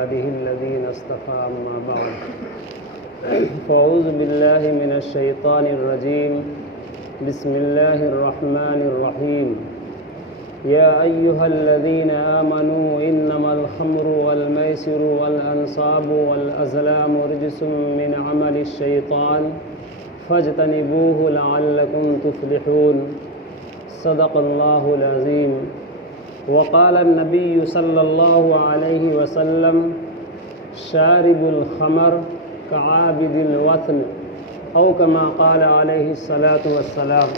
عباده الذين اصطفى أما بعد فأعوذ بالله من الشيطان الرجيم بسم الله الرحمن الرحيم يا أيها الذين آمنوا إنما الخمر والميسر والأنصاب والأزلام رجس من عمل الشيطان فاجتنبوه لعلكم تفلحون صدق الله العظيم وقال النبي صلى الله عليه وسلم شارب الخمر كعابد الوثن او كما قال عليه الصلاة والسلام۔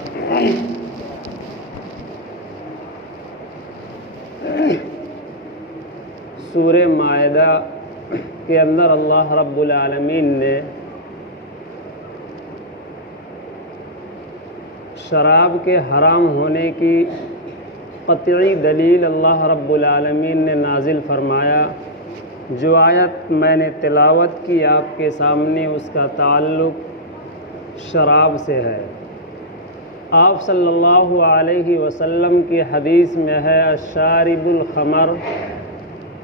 سورہ مائدہ کے اندر اللہ رب العالمین نے شراب کے حرام ہونے کی قطعی دلیل اللہ رب العالمین نے نازل فرمایا۔ جو آیت میں نے تلاوت کی آپ کے سامنے اس کا تعلق شراب سے ہے۔ آپ صلی اللہ علیہ وسلم کی حدیث میں ہے الشارب الخمر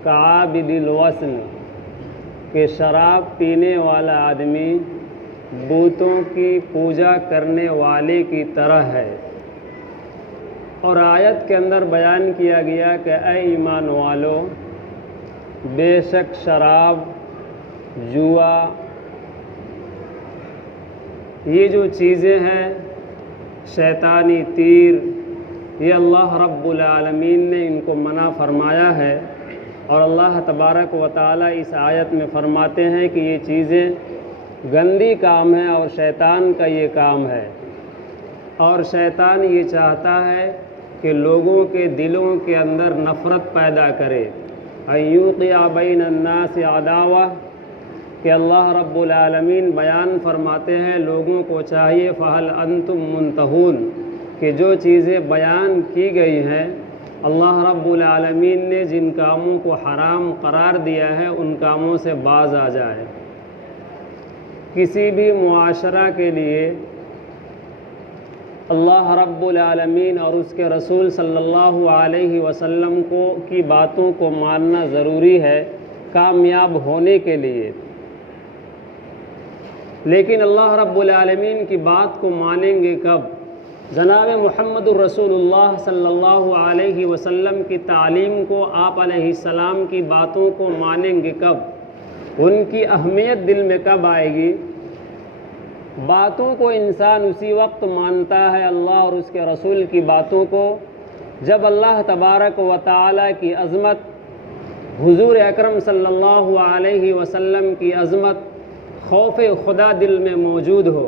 کعابد الوثن، کہ شراب پینے والا آدمی بتوں کی پوجا کرنے والے کی طرح ہے۔ اور آیت کے اندر بیان کیا گیا کہ اے ایمان والو، بے شک شراب، جوا، یہ جو چیزیں ہیں، شیطانی تیر، یہ اللہ رب العالمین نے ان کو منع فرمایا ہے۔ اور اللہ تبارک و تعالیٰ اس آیت میں فرماتے ہیں کہ یہ چیزیں گندی کام ہے اور شیطان کا یہ کام ہے، اور شیطان یہ چاہتا ہے کہ لوگوں کے دلوں کے اندر نفرت پیدا کرے۔ ایوقع بین الناس عداوہ، کہ اللہ رب العالمین بیان فرماتے ہیں لوگوں کو چاہیے فہل انتم منتہون، کہ جو چیزیں بیان کی گئی ہیں اللہ رب العالمین نے جن کاموں کو حرام قرار دیا ہے ان کاموں سے باز آ جائے۔ کسی بھی معاشرہ کے لیے اللہ رب العالمین اور اس کے رسول صلی اللہ علیہ وسلم کی باتوں کو ماننا ضروری ہے کامیاب ہونے کے لیے، لیکن اللہ رب العالمین کی بات کو مانیں گے کب؟ جناب محمد الرسول اللہ صلی اللہ علیہ وسلم کی تعلیم کو، آپ علیہ السلام کی باتوں کو مانیں گے کب؟ ان کی اہمیت دل میں کب آئے گی؟ باتوں کو انسان اسی وقت مانتا ہے، اللہ اور اس کے رسول کی باتوں کو، جب اللہ تبارک و تعالیٰ کی عظمت، حضور اکرم صلی اللہ علیہ وسلم کی عظمت، خوف خدا دل میں موجود ہو۔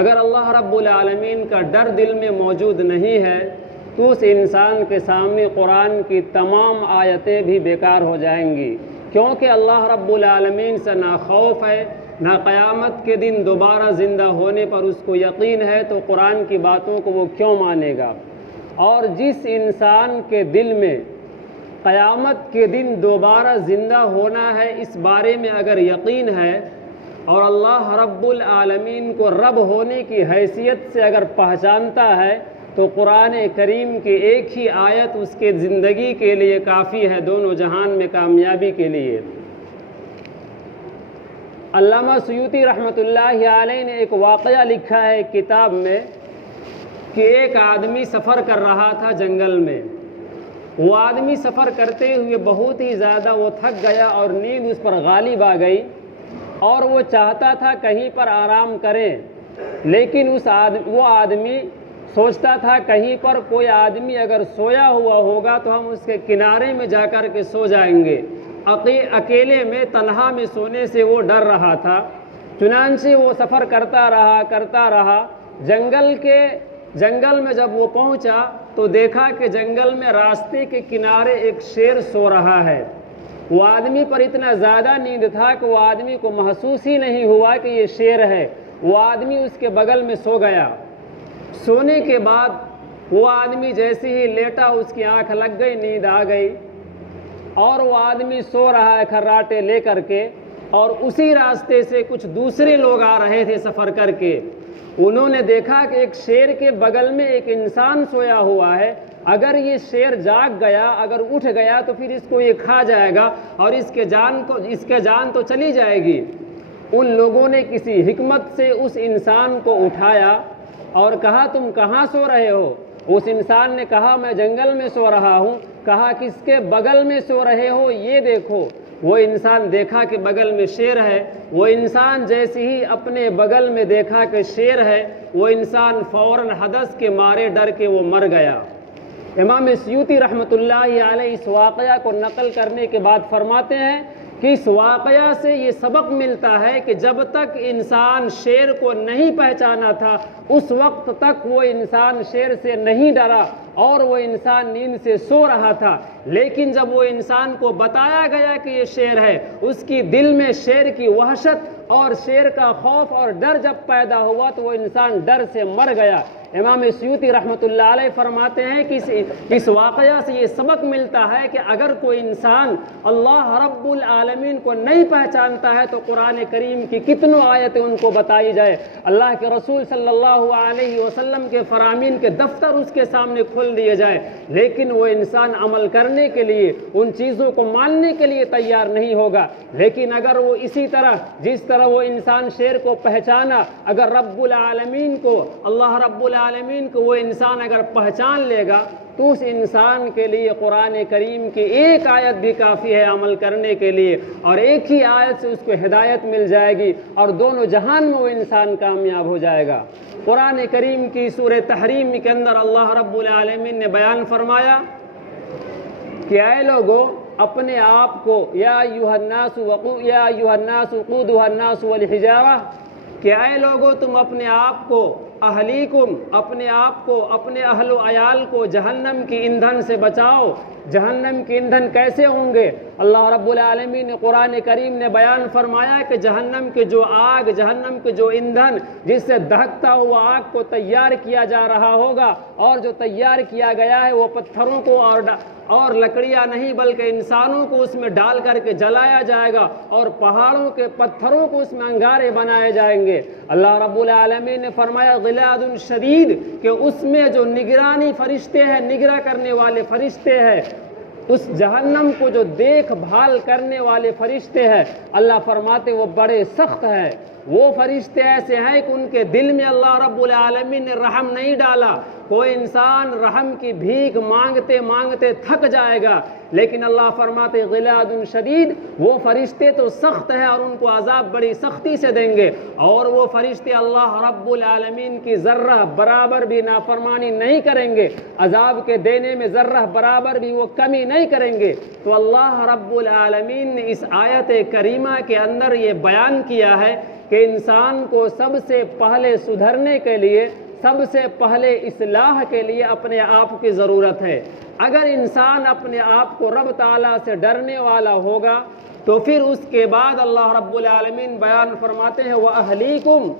اگر اللہ رب العالمین کا ڈر دل میں موجود نہیں ہے تو اس انسان کے سامنے قرآن کی تمام آیتیں بھی بیکار ہو جائیں گی، کیونکہ اللہ رب العالمین سے نہ خوف ہے نہ قیامت کے دن دوبارہ زندہ ہونے پر اس کو یقین ہے، تو قرآن کی باتوں کو وہ کیوں مانے گا؟ اور جس انسان کے دل میں قیامت کے دن دوبارہ زندہ ہونا ہے اس بارے میں اگر یقین ہے، اور اللہ رب العالمین کو رب ہونے کی حیثیت سے اگر پہچانتا ہے، تو قرآن کریم کی ایک ہی آیت اس کے زندگی کے لیے کافی ہے، دونوں جہان میں کامیابی کے لیے۔ علامہ سیوطی رحمۃ اللہ علیہ نے ایک واقعہ لکھا ہے کتاب میں کہ ایک آدمی سفر کر رہا تھا جنگل میں۔ وہ آدمی سفر کرتے ہوئے بہت ہی زیادہ وہ تھک گیا اور نیند اس پر غالب آ گئی، اور وہ چاہتا تھا کہیں پر آرام کریں، لیکن وہ آدمی سوچتا تھا کہیں پر کوئی آدمی اگر سویا ہوا ہوگا تو ہم اس کے کنارے میں جا کر کے سو جائیں گے۔ اکیلے میں تنہا میں سونے سے وہ ڈر رہا تھا، چنانچہ وہ سفر کرتا رہا۔ جنگل میں جب وہ پہنچا تو دیکھا کہ جنگل میں راستے کے کنارے ایک شیر سو رہا ہے۔ وہ آدمی پر اتنا زیادہ نیند تھا کہ وہ آدمی کو محسوس ہی نہیں ہوا کہ یہ شیر ہے۔ وہ آدمی اس کے بغل میں سو گیا۔ سونے کے بعد وہ آدمی جیسے ہی لیٹا اس کی آنکھ لگ گئی، نیند آ گئی، اور وہ آدمی سو رہا ہے کھراٹے لے کر کے، اور اسی راستے سے کچھ دوسرے لوگ آ رہے تھے سفر کر کے۔ انہوں نے دیکھا کہ ایک شیر کے بغل میں ایک انسان سویا ہوا ہے، اگر یہ شیر جاگ گیا، اگر اٹھ گیا تو پھر اس کو یہ کھا جائے گا اور اس کے جان تو چلی جائے گی۔ ان لوگوں نے کسی حکمت سے اس انسان کو اٹھایا اور کہا تم کہاں سو رہے ہو؟ اس انسان نے کہا میں جنگل میں سو رہا ہوں۔ کہا کس کے بغل میں سو رہے ہو یہ دیکھو۔ وہ انسان دیکھا کہ بغل میں شیر ہے۔ وہ انسان جیسے ہی اپنے بغل میں دیکھا کہ شیر ہے، وہ انسان فوراً حدث کے مارے ڈر کے وہ مر گیا۔ امام سیوطی رحمۃ اللہ علیہ اس واقعہ کو نقل کرنے کے بعد فرماتے ہیں کہ اس واقعہ سے یہ سبق ملتا ہے کہ جب تک انسان شیر کو نہیں پہچانا تھا اس وقت تک وہ انسان شیر سے نہیں ڈرا اور وہ انسان نیند سے سو رہا تھا، لیکن جب وہ انسان کو بتایا گیا کہ یہ شیر ہے، اس کی دل میں شیر کی وحشت اور شیر کا خوف اور ڈر جب پیدا ہوا تو وہ انسان ڈر سے مر گیا۔ امام سیوطی رحمۃ اللہ علیہ فرماتے ہیں کہ اس واقعہ سے یہ سبق ملتا ہے کہ اگر کوئی انسان اللہ رب العالمین کو نہیں پہچانتا ہے تو قرآن کریم کی کتنوں آیتیں ان کو بتائی جائے، اللہ کے رسول صلی اللہ علیہ وسلم کے فرامین کے دفتر اس کے سامنے کھول دیے جائے، لیکن وہ انسان عمل کرنے کے لیے، ان چیزوں کو ماننے کے لیے تیار نہیں ہوگا۔ لیکن اگر وہ اسی طرح جس طرح وہ انسان شیر کو پہچانا، اگر رب العالمین کو، اللہ رب العالمین کو وہ انسان اگر پہچان لے گا تو اس انسان کے لیے قرآن کریم کی ایک آیت بھی کافی ہے عمل کرنے کے لیے، اور ایک ہی آیت سے اس کو ہدایت مل جائے گی اور دونوں جہان میں وہ انسان کامیاب ہو جائے گا۔ قرآن کریم کی سورہ تحریم کے اندر اللہ رب العالمین نے بیان فرمایا کہ اے لوگو اپنے آپ کو یا ایھا الناس وقودھا الناس والحجارہ، کہ اے لوگو تم اپنے آپ کو، اہلیکم، اپنے آپ کو، اپنے اہل و عیال کو جہنم کی ایندھن سے بچاؤ۔ جہنم کی ایندھن کیسے ہوں گے؟ اللہ رب العالمین نے قرآن کریم نے بیان فرمایا کہ جہنم کے جو آگ، جہنم کے جو ایندھن جس سے دہکتا ہوا آگ کو تیار کیا جا رہا ہوگا، اور جو تیار کیا گیا ہے وہ پتھروں کو اور لکڑیاں نہیں بلکہ انسانوں کو اس میں ڈال کر کے جلایا جائے گا، اور پہاڑوں کے پتھروں کو اس میں انگارے بنائے جائیں گے۔ اللہ رب العالمین نے فرمایا غلاد شدید، کہ اس میں جو نگرانی فرشتے ہیں، نگراں کرنے والے فرشتے ہیں، اس جہنم کو جو دیکھ بھال کرنے والے فرشتے ہیں، اللہ فرماتے وہ بڑے سخت ہیں۔ وہ فرشتے ایسے ہیں کہ ان کے دل میں اللہ رب العالمین نے رحم نہیں ڈالا۔ کوئی انسان رحم کی بھیک مانگتے مانگتے تھک جائے گا، لیکن اللہ فرماتے غلاد شدید، وہ فرشتے تو سخت ہیں اور ان کو عذاب بڑی سختی سے دیں گے، اور وہ فرشتے اللہ رب العالمین کی ذرہ برابر بھی نافرمانی نہیں کریں گے، عذاب کے دینے میں ذرہ برابر بھی وہ کمی نہیں کریں گے۔ تو اللہ رب العالمین نے اس آیت کریمہ کے اندر یہ بیان کیا ہے کہ انسان کو سب سے پہلے سدھرنے کے لیے، سب سے پہلے اصلاح کے لیے اپنے آپ کی ضرورت ہے۔ اگر انسان اپنے آپ کو رب تعالیٰ سے ڈرنے والا ہوگا تو پھر اس کے بعد اللہ رب العالمین بیان فرماتے ہیں وَأَهْلِيكُمْ،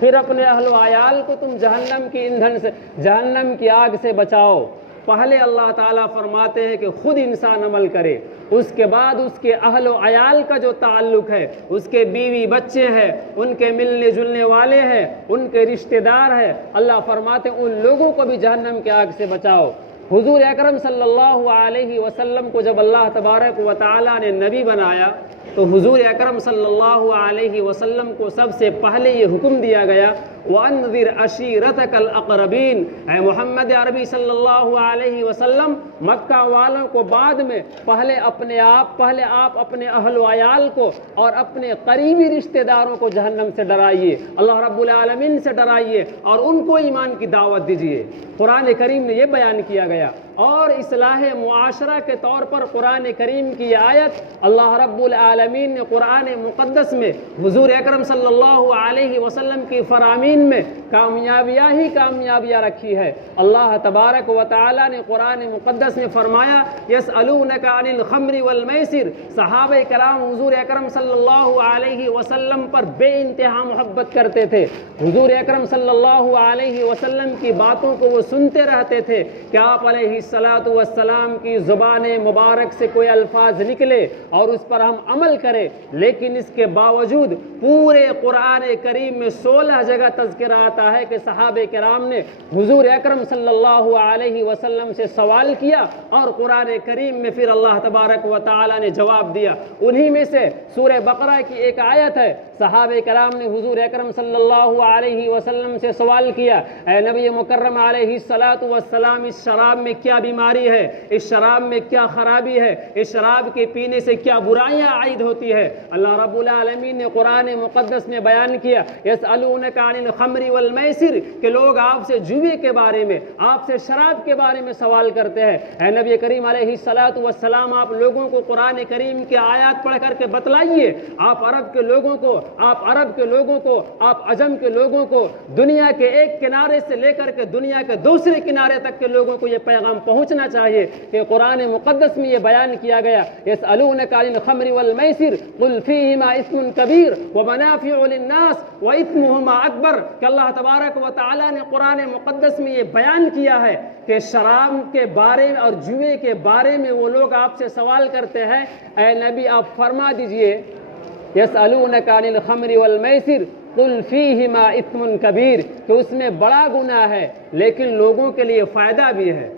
پھر اپنے اہل و عیال کو تم جہنم کی ایندھن سے، جہنم کی آگ سے بچاؤ۔ پہلے اللہ تعالیٰ فرماتے ہیں کہ خود انسان عمل کرے، اس کے بعد اس کے اہل و عیال کا جو تعلق ہے، اس کے بیوی بچے ہیں، ان کے ملنے جلنے والے ہیں، ان کے رشتہ دار ہیں، اللہ فرماتے ہیں ان لوگوں کو بھی جہنم کی آگ سے بچاؤ۔ حضور اکرم صلی اللہ علیہ وسلم کو جب اللہ تبارک و تعالیٰ نے نبی بنایا تو حضور اکرم صلی اللہ علیہ وسلم کو سب سے پہلے یہ حکم دیا گیا وَأَنذِرْ عَشِيرَتَكَ الْأَقْرَبِينَ، اے محمد عربی صلی اللہ علیہ وسلم مکہ والوں کو بعد میں پہلے آپ اپنے اہل و عیال کو اور اپنے قریبی رشتہ داروں کو جہنم سے ڈرائیے، اللہ رب العالمین سے ڈرائیے اور ان کو ایمان کی دعوت دیجیے۔ قرآن کریم نے یہ بیان کیا گیا، اور اصلاح معاشرہ کے طور پر قرآن کریم کی یہ آیت اللہ رب العالمین نے قرآن مقدس میں حضور اکرم صلی اللہ علیہ وسلم کی فرامین میں کامیابیاں ہی کامیابیاں رکھی ہے۔ اللہ تبارک و تعالی نے قرآن مقدس میں فرمایا یسألونک عن الخمر والمیسر، صحابہ کرام حضور اکرم صلی اللہ علیہ وسلم پر بے انتہا محبت کرتے تھے، حضور اکرم صلی اللہ علیہ وسلم کی باتوں کو وہ سنتے رہتے تھے کہ آپ علیہ الصلاۃ والسلام کی زبان مبارک سے کوئی الفاظ نکلے اور اس پر ہم عمل کریں، لیکن اس کے باوجود پورے قرآن کریم میں 16 جگہ تذکرہ آتا ہے کہ صحابہ کرام نے حضور اکرم صلی اللہ علیہ وسلم سے سوال کیا اور قرآن کریم میں پھر اللہ تبارک و تعالی نے جواب دیا۔ انہی میں سے سورہ بقرہ کی ایک آیت ہے، صحابہ کرام نے حضور اکرم صلی اللہ علیہ وسلم سے سوال کیا، اے نبی مکرم علیہ السلام، اس شراب میں کیا بیماری ہے، اس شراب میں کیا خرابی ہے، اس شراب کے پینے سے کیا برائیاں عائد ہوتی ہے؟ اللہ رب العالمین نے قرآن مقدس میں بیان کیا، یسألونک عن الخمر والمیسر، کہ لوگ آپ سے جوے کے بارے میں، آپ سے شراب کے بارے میں سوال کرتے ہیں۔ اے نبی کریم علیہ السلام، آپ لوگوں کو قرآن کریم کی آیات پڑھ کر کے بتلائیے، آپ عرب کے لوگوں کو، آپ عجم کے لوگوں کو، دنیا کے ایک کنارے سے لے کر کے دنیا کے دوسرے کنارے تک کے لوگوں کو یہ پیغام پہنچنا چاہیے کہ قرآن مقدس میں یہ بیان کیا گیا، یسألونک عن الخمر والمیسر قل فیہما اسم کبیر ومنافع للناس واثمہما اکبر، کہ اللہ تبارک و تعالی نے قرآن مقدس میں یہ بیان کیا ہے کہ شراب کے بارے میں اور جوے کے بارے میں وہ لوگ آپ سے سوال کرتے ہیں، اے نبی آپ فرما دیجئے، یسألونک عن الخمر والمیسر قل فیہما اثم کبیر، کہ اس میں بڑا گناہ ہے لیکن لوگوں کے لیے فائدہ بھی ہے۔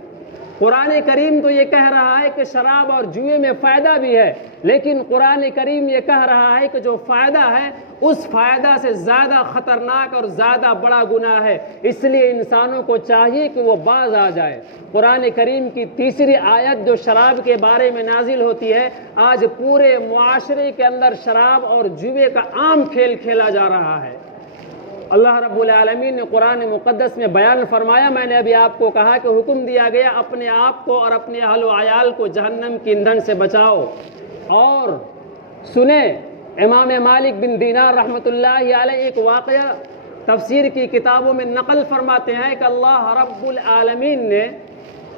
قرآن کریم تو یہ کہہ رہا ہے کہ شراب اور جوئے میں فائدہ بھی ہے، لیکن قرآن کریم یہ کہہ رہا ہے کہ جو فائدہ ہے اس فائدہ سے زیادہ خطرناک اور زیادہ بڑا گناہ ہے، اس لیے انسانوں کو چاہیے کہ وہ باز آ جائے۔ قرآن کریم کی تیسری آیت جو شراب کے بارے میں نازل ہوتی ہے، آج پورے معاشرے کے اندر شراب اور جوئے کا عام کھیل کھیلا جا رہا ہے۔ اللہ رب العالمین نے قرآن مقدس میں بیان فرمایا، میں نے ابھی آپ کو کہا کہ حکم دیا گیا اپنے آپ کو اور اپنے اہل و عیال کو جہنم کی ایندھن سے بچاؤ۔ اور سنیں، امام مالک بن دینار رحمۃ اللہ علیہ ایک واقعہ تفسیر کی کتابوں میں نقل فرماتے ہیں کہ اللہ رب العالمین نے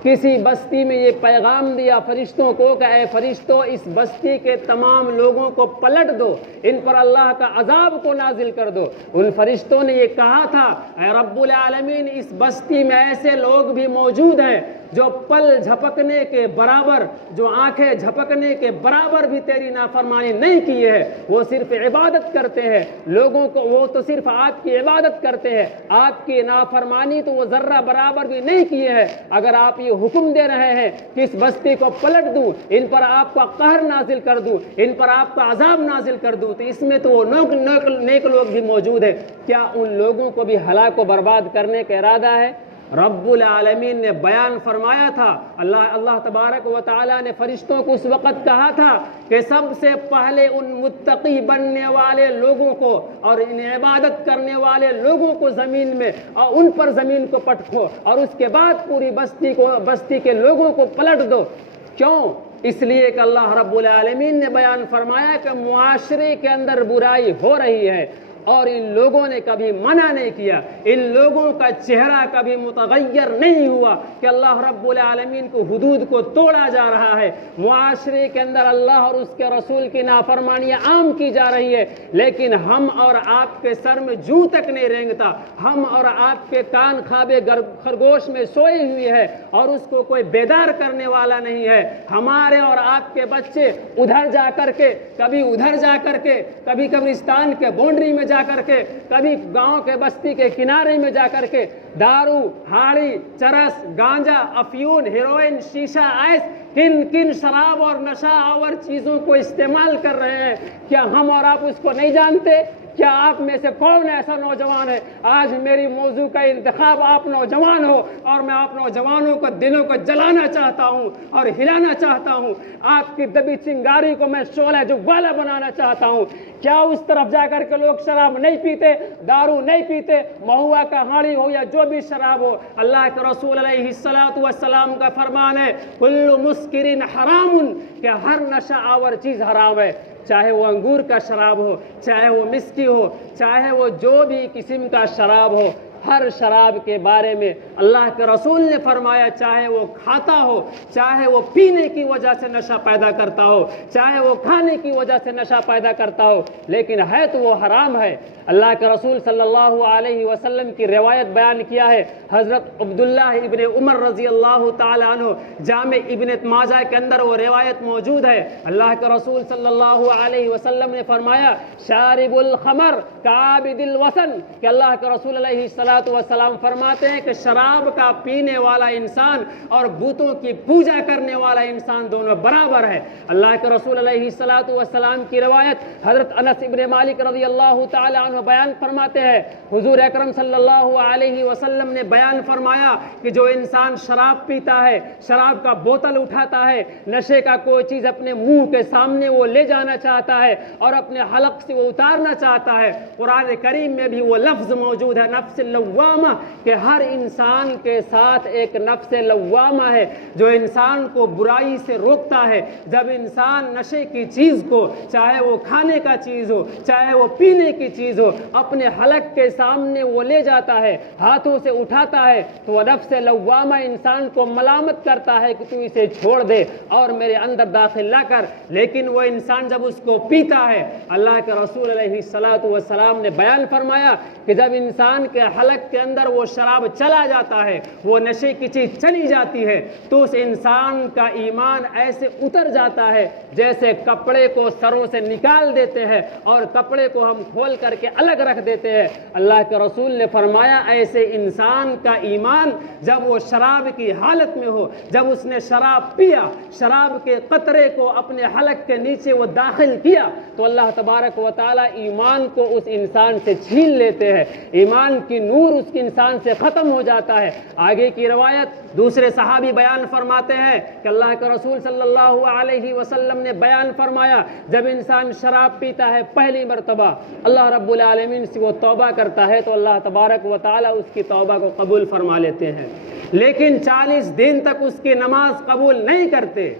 کسی بستی میں یہ پیغام دیا فرشتوں کو کہ اے فرشتوں، اس بستی کے تمام لوگوں کو پلٹ دو، ان پر اللہ کا عذاب کو نازل کر دو۔ ان فرشتوں نے یہ کہا تھا، اے رب العالمین، اس بستی میں ایسے لوگ بھی موجود ہیں جو پل جھپکنے کے برابر، جو آنکھیں جھپکنے کے برابر بھی تیری نافرمانی نہیں کی ہے، وہ صرف عبادت کرتے ہیں، لوگوں کو وہ تو صرف آپ کی عبادت کرتے ہیں، آپ کی نافرمانی تو وہ ذرہ برابر بھی نہیں کیے ہیں۔ اگر آپ یہ حکم دے رہے ہیں کہ اس بستی کو پلٹ دوں، ان پر آپ کا قہر نازل کر دوں، ان پر آپ کا عذاب نازل کر دوں، تو اس میں تو وہ نیک لوگ بھی موجود ہیں، کیا ان لوگوں کو بھی ہلاک و برباد کرنے کا ارادہ ہے؟ رب العالمین نے بیان فرمایا تھا، اللہ تبارک و تعالیٰ نے فرشتوں کو اس وقت کہا تھا کہ سب سے پہلے ان متقی بننے والے لوگوں کو اور ان عبادت کرنے والے لوگوں کو زمین میں اور ان پر زمین کو پٹکو، اور اس کے بعد پوری بستی کے لوگوں کو پلٹ دو۔ کیوں؟ اس لیے کہ اللہ رب العالمین نے بیان فرمایا کہ معاشرے کے اندر برائی ہو رہی ہے اور ان لوگوں نے کبھی منع نہیں کیا، ان لوگوں کا چہرہ کبھی متغیر نہیں ہوا کہ اللہ رب العالمین کو حدود کو توڑا جا رہا ہے، معاشرے کے اندر اللہ اور اس کے رسول کی نافرمانیاں عام کی جا رہی ہے، لیکن ہم اور آپ کے سر میں جوں تک نہیں رینگتا، ہم اور آپ کے کان خوابے خرگوش میں سوئی ہوئی ہے اور اس کو کوئی بیدار کرنے والا نہیں ہے۔ ہمارے اور آپ کے بچے ادھر جا کر کے، کبھی ادھر جا کر کے، کبھی قبرستان کے باؤنڈری میں جا کر کے، کبھی گاؤں کے بستی کے کنارے میں جا کر کے دارو، ہاڑی، چرس، گانجا، افیون، ہیروئن، شیشہ، آئس، کن شراب اور نشہ آور چیزوں کو استعمال کر رہے ہیں، کیا ہم اور آپ اس کو نہیں جانتے؟ کیا آپ میں سے کون ایسا نوجوان ہے؟ آج میری موضوع کا انتخاب آپ نوجوان ہو اور میں آپ نوجوانوں کو دلوں کو جلانا چاہتا ہوں اور ہلانا چاہتا ہوں، آپ کی دبی چنگاری کو میں شعلہ جوالا بنانا چاہتا ہوں۔ کیا اس طرف جا کر کے لوگ شراب نہیں پیتے، دارو نہیں پیتے، مہوا کا ہاڑی ہو یا جو بھی شراب ہو؟ اللہ کے رسول علیہ السلام کا فرمان ہے، کل مسکر حرام، کہ ہر نشہ آور چیز حرام ہے، چاہے وہ انگور کا شراب ہو، چاہے وہ مسکی ہو، چاہے وہ جو بھی قسم کا شراب ہو، ہر شراب کے بارے میں اللہ کے رسول نے فرمایا چاہے وہ کھاتا ہو، چاہے وہ پینے کی وجہ سے نشہ پیدا کرتا ہو، چاہے وہ کھانے کی وجہ سے نشہ پیدا کرتا ہو، لیکن ہے تو وہ حرام ہے۔ اللہ کے رسول صلی اللہ علیہ وسلم کی روایت بیان کیا ہے، حضرت عبداللہ ابن عمر رضی اللہ تعالی عنہ، جامع ابن ماجہ کے اندر وہ روایت موجود ہے۔ اللہ کے رسول صلی اللہ علیہ وسلم نے فرمایا شارب الخمر کعابد الوثن، کہ اللہ کے رسول علیہ السلام فرماتے ہیں کہ شراب کا پینے والا انسان اور بتوں کی پوجا کرنے والا انسان دونوں برابر ہے۔ اللہ کے رسول علیہ السلام کی روایت حضرت انس ابن مالک رضی اللہ تعالی عنہ بیان فرماتے ہیں، حضور اکرم صلی اللہ علیہ وسلم نے بیان فرمایا کہ جو انسان شراب پیتا ہے، شراب کا بوتل اٹھاتا ہے، نشے کا کوئی چیز اپنے منہ کے سامنے وہ لے جانا چاہتا ہے اور اپنے حلق سے وہ اتارنا چاہتا ہے، قرآن کریم میں بھی وہ لفظ موجود ہے نفس لوامہ، کہ ہر انسان کے ساتھ ایک نفس لوامہ ہے جو انسان کو برائی سے روکتا ہے۔ جب انسان نشے کی چیز کو، چاہے وہ کھانے کا چیز ہو، چاہے وہ پینے کی چیز ہو، اپنے حلق کے سامنے وہ لے جاتا ہے، ہاتھوں سے اٹھاتا ہے، تو وہ نفس لوامہ انسان کو ملامت کرتا ہے کہ تو اسے چھوڑ دے اور میرے اندر داخل نہ کر، لیکن وہ انسان جب اس کو پیتا ہے، اللہ کے رسول علیہ السلام نے بیان فرمایا کہ جب انسان کے حلق کے اندر وہ شراب چلا جاتا ہے، وہ نشے کی چیز چلی جاتی ہے، تو اس انسان کا ایمان ایسے اتر جاتا ہے جیسے کپڑے کو سروں سے نکال دیتے ہیں اور کپڑے کو ہم کھول کر کے الگ رکھ دیتے ہیں۔ اللہ کے رسول نے فرمایا ایسے انسان کا ایمان جب وہ شراب کی حالت میں ہو، جب اس نے شراب پیا، شراب کے قطرے کو اپنے حلق کے نیچے وہ داخل کیا، تو اللہ تبارک و تعالی ایمان کو اس انسان سے چھین لیتے ہیں، ایمان کی نور اس انسان سے ختم ہو جاتا ہے۔ آگے کی روایت دوسرے صحابی بیان فرماتے ہیں کہ اللہ کے رسول صلی اللہ علیہ وسلم نے بیان فرمایا جب انسان شراب پیتا ہے پہلی مرتبہ اللہ رب العالمین سے وہ توبہ کرتا ہے تو اللہ تبارک و تعالی اس کی توبہ کو قبول فرما لیتے ہیں، لیکن 40 دن تک اس کی نماز قبول نہیں کرتے۔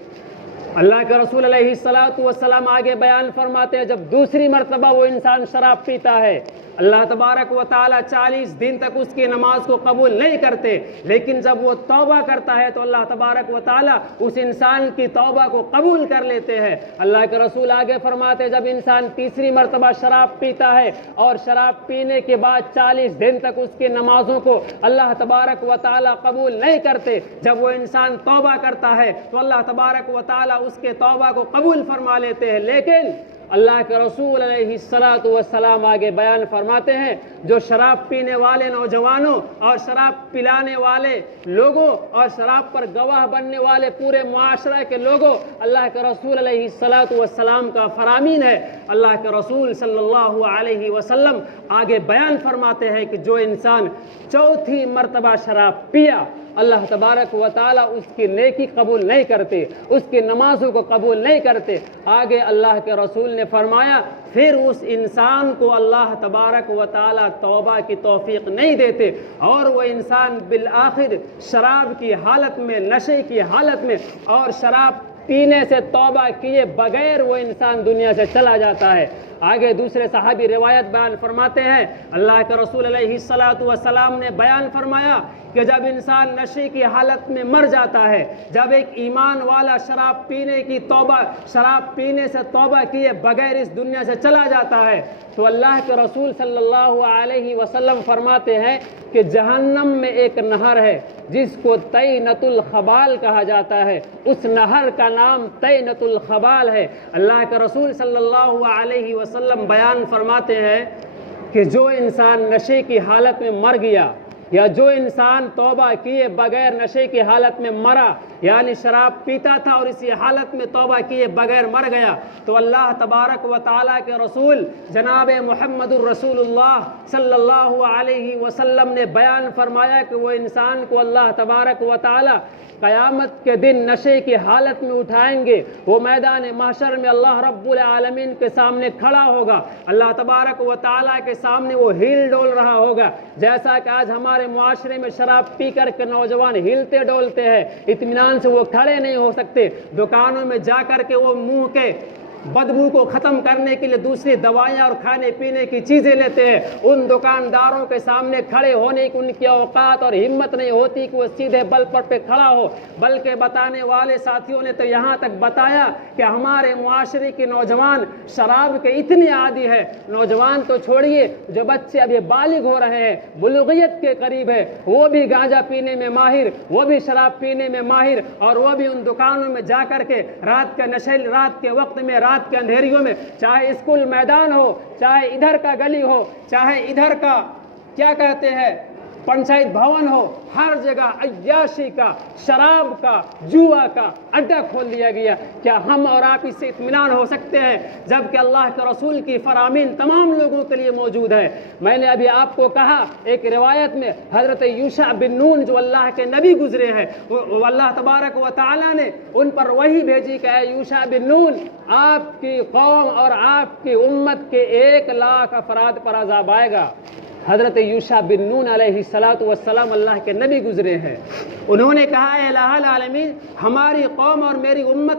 اللہ کے رسول علیہ السلام آگے بیان فرماتے ہیں جب دوسری مرتبہ وہ انسان شراب پیتا ہے، اللہ تبارک و تعالی 40 دن تک اس کی نماز کو قبول نہیں کرتے، لیکن جب وہ توبہ کرتا ہے تو اللہ تبارک و تعالی اس انسان کی توبہ کو قبول کر لیتے ہیں۔ اللہ کے رسول آگے فرماتے ہیں جب انسان تیسری مرتبہ شراب پیتا ہے اور شراب پینے کے بعد 40 دن تک اس کی نمازوں کو اللہ تبارک و تعالی قبول نہیں کرتے، جب وہ انسان توبہ کرتا ہے تو اللہ تبارک و تعالی اس کے توبہ کو قبول فرما لیتے ہیں، لیکن اللہ کے رسول علیہ السلام آگے بیان فرماتے ہیں جو شراب پینے والے نوجوانوں اور شراب پلانے والے لوگوں اور شراب پر گواہ بننے والے پورے معاشرہ کے لوگوں، اللہ کے رسول علیہ السلام کا فرامین ہے۔ اللہ کے رسول صلی اللہ علیہ وسلم آگے بیان فرماتے ہیں کہ جو انسان چوتھی مرتبہ شراب پیا، اللہ تبارک و تعالی اس کی نیکی قبول نہیں کرتے، اس کی نمازوں کو قبول نہیں کرتے۔ آگے اللہ کے رسول نے فرمایا پھر اس انسان کو اللہ تبارک و تعالی توبہ کی توفیق نہیں دیتے اور وہ انسان بالآخر شراب کی حالت میں، نشے کی حالت میں اور شراب پینے سے توبہ کیے بغیر وہ انسان دنیا سے چلا جاتا ہے۔ آگے دوسرے صحابی روایت بیان فرماتے ہیں اللہ کے رسول علیہ السلام نے بیان فرمایا کہ جب انسان نشے کی حالت میں مر جاتا ہے، جب ایک ایمان والا شراب پینے سے توبہ کیے بغیر اس دنیا سے چلا جاتا ہے، تو اللہ کے رسول صلی اللہ علیہ وسلم فرماتے ہیں کہ جہنم میں ایک نہر ہے جس کو طینۃ الخبال کہا جاتا ہے، اس نہر کا نام طینۃ الخبال ہے۔ اللہ کے رسول صلی اللہ علیہ وسلم بیان فرماتے ہیں کہ جو انسان نشے کی حالت میں مر گیا یا جو انسان توبہ کیے بغیر نشے کی حالت میں مرا، یعنی شراب پیتا تھا اور اسی حالت میں توبہ کیے بغیر مر گیا، تو اللہ تبارک و تعالیٰ کے رسول جناب محمد الرسول اللہ صلی اللہ علیہ وسلم نے بیان فرمایا کہ وہ انسان کو اللہ تبارک و تعالیٰ قیامت کے دن نشے کی حالت میں اٹھائیں گے، وہ میدان محشر میں اللہ رب العالمین کے سامنے کھڑا ہوگا، اللہ تبارک و تعالیٰ کے سامنے وہ ہل ڈول رہا ہوگا، جیسا کہ آج ہمارے معاشرے میں شراب پی کر کے نوجوان ہلتے ڈولتے ہیں، اطمینان سے وہ کھڑے نہیں ہو سکتے، دکانوں میں جا کر کے وہ منہ کے بدبو کو ختم کرنے کے لیے دوسری دوائیاں اور کھانے پینے کی چیزیں لیتے ہیں، ان دکانداروں کے سامنے کھڑے ہونے کی ان کی اوقات اور ہمت نہیں ہوتی کہ وہ سیدھے بل پر پہ کھڑا ہو، بلکہ بتانے والے ساتھیوں نے تو یہاں تک بتایا کہ ہمارے معاشرے کے نوجوان شراب کے اتنے عادی ہے، نوجوان تو چھوڑیے، جو بچے ابھی بالغ ہو رہے ہیں، بلوغیت کے قریب ہے، وہ بھی گانجا پینے میں ماہر، وہ بھی شراب پینے میں ماہر، اور وہ بھی ان دکانوں میں جا کر کے رات کے وقت میں، رات کے اندھیریوں میں، چاہے اسکول میدان ہو، چاہے ادھر کا گلی ہو، چاہے ادھر کا کیا کہتے ہیں پنچایت بھون ہو، ہر جگہ عیاشی کا، شراب کا، جوا کا اڈا کھول دیا گیا۔ کیا ہم اور آپ اس سے اطمینان ہو سکتے ہیں جبکہ اللہ کے رسول کی فرامین تمام لوگوں کے لیے موجود ہے؟ میں نے ابھی آپ کو کہا ایک روایت میں حضرت یوشع بن نون جو اللہ کے نبی گزرے ہیں، وہ اللہ تبارک و تعالیٰ نے ان پر وحی بھیجی کہ اے یوشع بن نون، آپ کی قوم اور آپ کی امت کے 1,00,000 افراد پر عذاب آئے گا۔ حضرت یوشع بن نون علیہ السلام اللہ کے نبی گزرے ہیں، انہوں نے کہا اے الہ العالمین، ہماری قوم اور میری امت،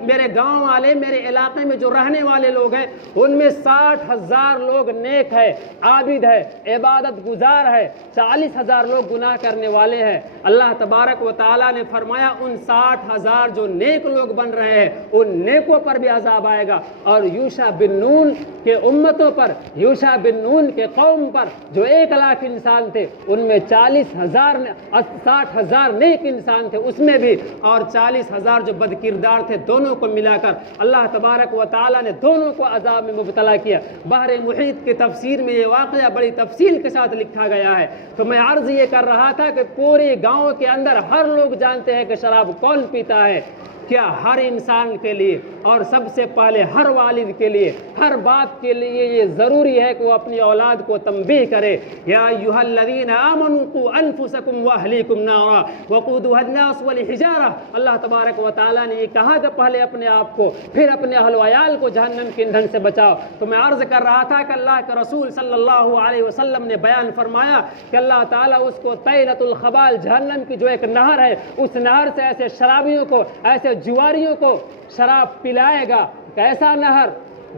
میرے گاؤں والے، میرے علاقے میں جو رہنے والے لوگ ہیں، ان میں 60,000 لوگ نیک ہے، عابد ہے، عبادت گزار ہے، 40,000 لوگ گناہ کرنے والے ہیں۔ اللہ تبارک و تعالیٰ نے فرمایا ان 60,000 جو نیک لوگ بن رہے ہیں ان نیکوں پر بھی عذاب آئے گا، اور یوشع بن نون کے امتوں پر، یوشع بن نون کے قوم پر جو 1,00,000 انسان تھے، ان میں 60,000 نیک انسان تھے اس میں بھی، اور 40,000 جو بد کردار تھے، دونوں کو ملا کر اللہ تبارک و تعالیٰ نے دونوں کو عذاب میں مبتلا کیا۔ بحر محیط کی تفسیر میں یہ واقعہ بڑی تفصیل کے ساتھ لکھا گیا ہے۔ تو میں عرض یہ کر رہا تھا کہ پورے گاؤں کے اندر ہر لوگ جانتے ہیں کہ شراب کون پیتا ہے۔ کیا ہر انسان کے لیے اور سب سے پہلے ہر والد کے لیے، ہر باپ کے لیے یہ ضروری ہے کہ وہ اپنی اولاد کو تنبیہ کرے، یا ایھا الذین آمنوا قوا انفسکم واہلیکم نارا وقودھا الناس والحجارہ۔ اللہ تبارک و تعالیٰ نے یہ کہا کہ پہلے اپنے آپ کو، پھر اپنے اہل و عیال کو جہنم کے ایندھن سے بچاؤ۔ تو میں عرض کر رہا تھا کہ اللہ کے رسول صلی اللہ علیہ وسلم نے بیان فرمایا کہ اللہ تعالیٰ اس کو طیلۃ الخبال، جہنم کی جو ایک نہر ہے، اس نہر سے ایسے شرابیوں کو، ایسے جواریوں کو شراب پلائے گا۔ کیسا نہر؟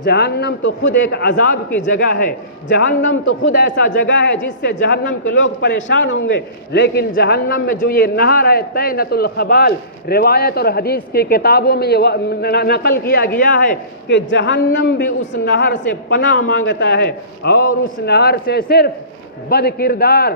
جہنم تو خود ایک عذاب کی جگہ ہے، جہنم تو خود ایسا جگہ ہے جس سے جہنم کے لوگ پریشان ہوں گے، لیکن جہنم میں جو یہ نہر ہے طینۃ الخبال، روایت اور حدیث کی کتابوں میں یہ نقل کیا گیا ہے کہ جہنم بھی اس نہر سے پناہ مانگتا ہے، اور اس نہر سے صرف بد کردار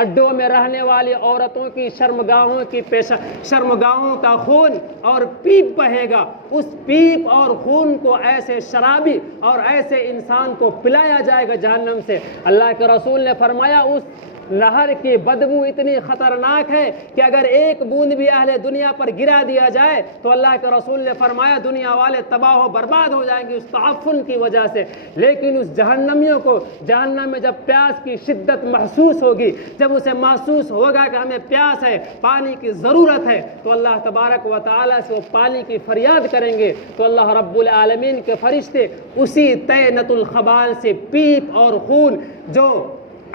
اڈوں میں رہنے والی عورتوں کی شرمگاہوں کا خون اور پیپ بہے گا۔ اس پیپ اور خون کو ایسے شرابی اور ایسے انسان کو پلایا جائے گا جہنم سے۔ اللہ کے رسول نے فرمایا اس نہر کی بدبو اتنی خطرناک ہے کہ اگر ایک بوند بھی اہل دنیا پر گرا دیا جائے تو اللہ کے رسول نے فرمایا دنیا والے تباہ و برباد ہو جائیں گے اس تعفن کی وجہ سے۔ لیکن اس جہنمیوں کو جہنم میں جب پیاس کی شدت محسوس ہوگی، جب اسے محسوس ہوگا کہ ہمیں پیاس ہے، پانی کی ضرورت ہے، تو اللہ تبارک و تعالیٰ سے وہ پانی کی فریاد کریں گے، تو اللہ رب العالمین کے فرشتے اسی طینۃ الخبال سے پیپ اور خون جو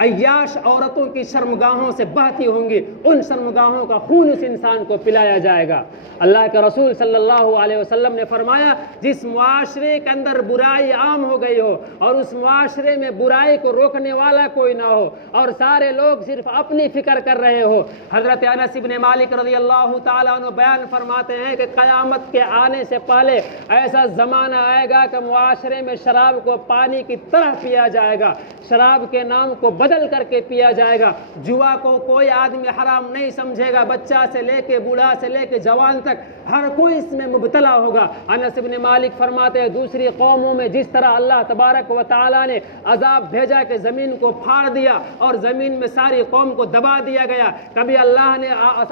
عیاش عورتوں کی شرمگاہوں سے بہتی ہوں گی، ان شرمگاہوں کا خون اس انسان کو پلایا جائے گا۔ اللہ کے رسول صلی اللہ علیہ وسلم نے فرمایا جس معاشرے کے اندر برائی عام ہو گئی ہو اور اس معاشرے میں برائی کو روکنے والا کوئی نہ ہو اور سارے لوگ صرف اپنی فکر کر رہے ہو، حضرت انس بن مالک رضی اللہ تعالیٰ عنہ بیان فرماتے ہیں کہ قیامت کے آنے سے پہلے ایسا زمانہ آئے گا کہ معاشرے میں شراب کو پانی کی طرح پیا جائے گا، شراب کے نام کو بدل کر کے پیا جائے گا، جوا کو کوئی آدمی حرام نہیں سمجھے گا، بچہ سے لے کے بوڑھا سے لے کے جوان تک ہر کوئی اس میں مبتلا ہوگا۔ انس بن مالک فرماتے ہیں دوسری قوموں میں جس طرح اللہ تبارک و تعالیٰ نے عذاب بھیجا کہ زمین کو پھاڑ دیا اور زمین میں ساری قوم کو دبا دیا گیا، کبھی اللہ نے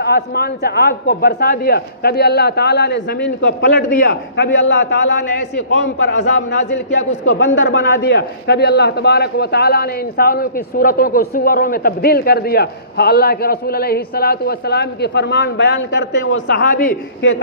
آسمان سے آگ کو برسا دیا، کبھی اللہ تعالیٰ نے زمین کو پلٹ دیا، کبھی اللہ تعالیٰ نے ایسی قوم پر عذاب نازل کیا کہ اس کو بندر بنا دیا، کبھی اللہ تبارک و تعالیٰ نے انسانوں کی صورتوں کو سوروں میں تبدیل کر دیا۔ اللہ کے رسول علیہ الصلوۃ والسلام کی فرمان بیان کرتے ہیں وہ صحابی کہ